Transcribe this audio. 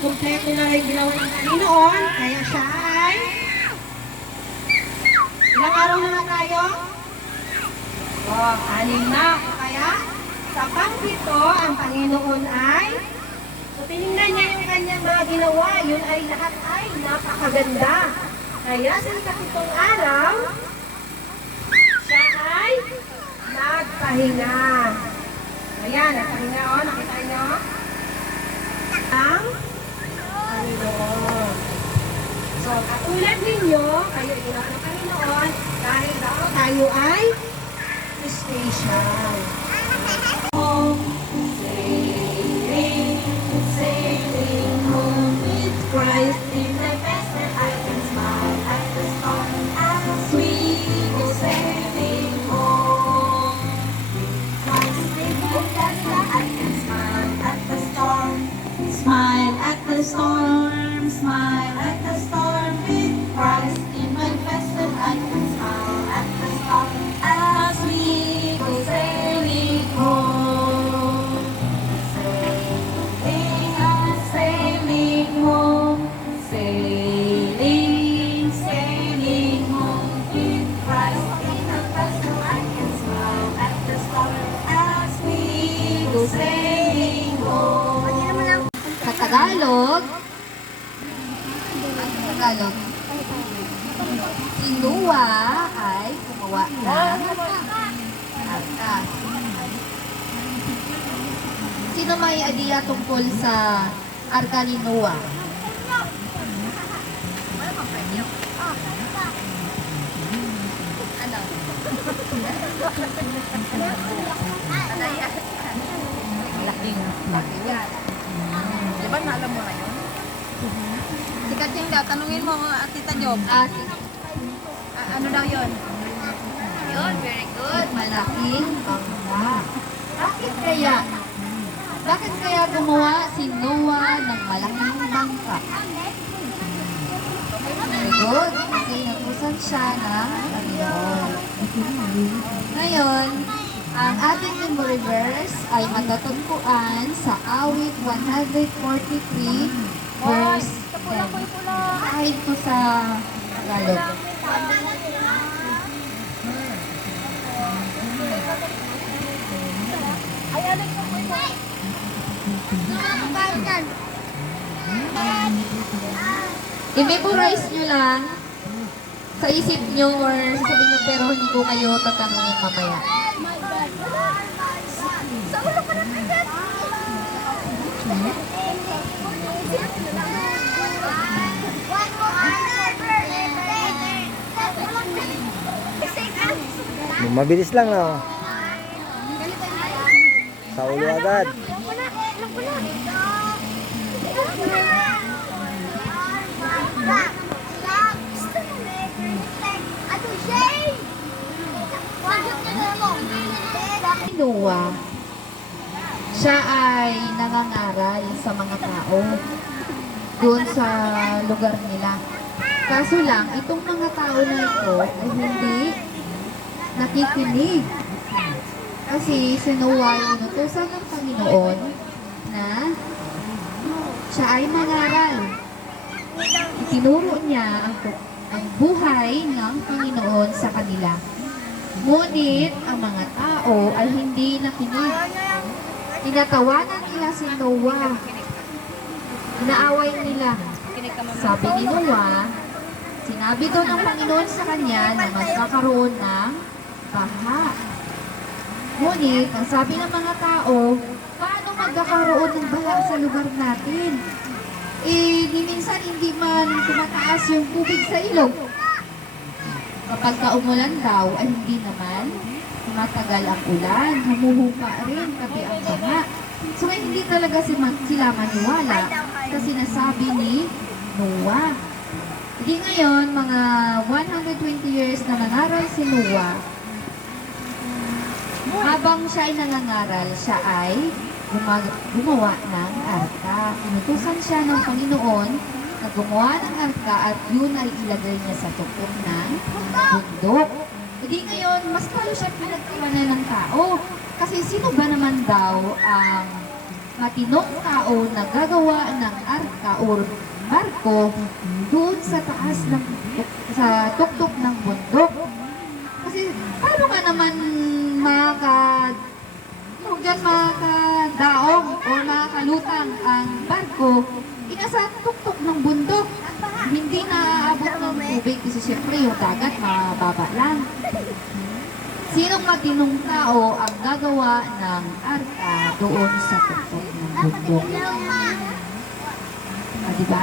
kumpleto na rin ginawa ng Panginoon, kaya siya ay ilang araw na lang tayo? Anim na. Kaya sa pang-7 ang Panginoon ay tinignan niya yung kanyang mga ginawa, yun ay lahat ay napakaganda. Kaya sa 7 araw, siya ay nagpahinga. Ayan, nagpahinga o, nakita niyo? Ang Panginoon. So, katulad ninyo, kayo ginawa ng Panginoon, dahil daw tayo ay special. Sailing home with Christ in my best, and I can smile at the storm as we go sailing home. Christ in my best, and I can smile at the storm. Smile at the storm, smile at the storm. With Christ in my best, and I can smile at the storm as we go sailing home. Sailing home, sailing, sailing home. With Christ in my best, and I can smile at the storm as we go sailing home. Sa Tagalog, si Noah ay gumawa ng arka. Sino may idea tungkol sa arka ni Noah? Ano? Malaking yan. Di ba alam mo na yun? Sikat yung daw. Tanungin mo, Tita Job. Ano daw yun? Yun, very good. Malaking bangka. Bakit kaya? Bakit kaya gumawa si Noah ng malaking bangka? Very good. Kasi natusan siya ng Panginoon. Ngayon, ang ating memory verse ay matatagpuan sa awit 143 verse 10. Kahit ko sa Tagalog. I-memorize nyo lang sa isip nyo or sasabihin nyo, pero hindi ko kayo tatanungin mamaya. Sa ulo ka na kayo! Mabilis lang no. Sa ulo agad. Noah, siya ay nangangaral sa mga tao doon sa lugar nila. Kaso lang, itong mga tao na ito ay hindi nakikinig. Kasi si Noah ay inutusan ng Panginoon na siya ay mangaral. Itinuro niya ang buhay ng Panginoon sa kanila. Ngunit ang mga tao ay hindi nakinig. Tinatawanan nila si Noah. Inaaway nila. Sabi ni Noah, sinabi daw ng Panginoon sa kanya na magkakaroon ng baha. Ngunit, ang sabi ng mga tao, paano magkakaroon ng baha sa lugar natin? Minsan hindi man tumataas yung tubig sa ilog. Kapag umulan daw, ay hindi naman matagal ang ulan, humuhupa rin, tabi ang baha. So hindi talaga sila maniwala sa sinasabi ni Noah. Hindi ngayon, mga 120 years na nangaral si Noah, habang siya ay nangangaral, siya ay gumawa ng arka. Inutusan siya ng Panginoon na gumawa ng arka at yun ay ilagay niya sa tuktok ng bundok. Hindi ngayon, mas lalo siya pinagtiwanan ng tao. Kasi sino ba naman daw ang matinong tao na gagawa ng arka o barko doon sa taas ng sa tuktok ng bundok. Kasi paano nga naman makadaong o makakalutang ang barko inasa tuktok ng bundok? Hindi naaabot ng tubig kasi siyempre yung dagat mababa lang. Sinong matinong tao ang gagawa ng arka doon sa tuktok ng bundok? Diba?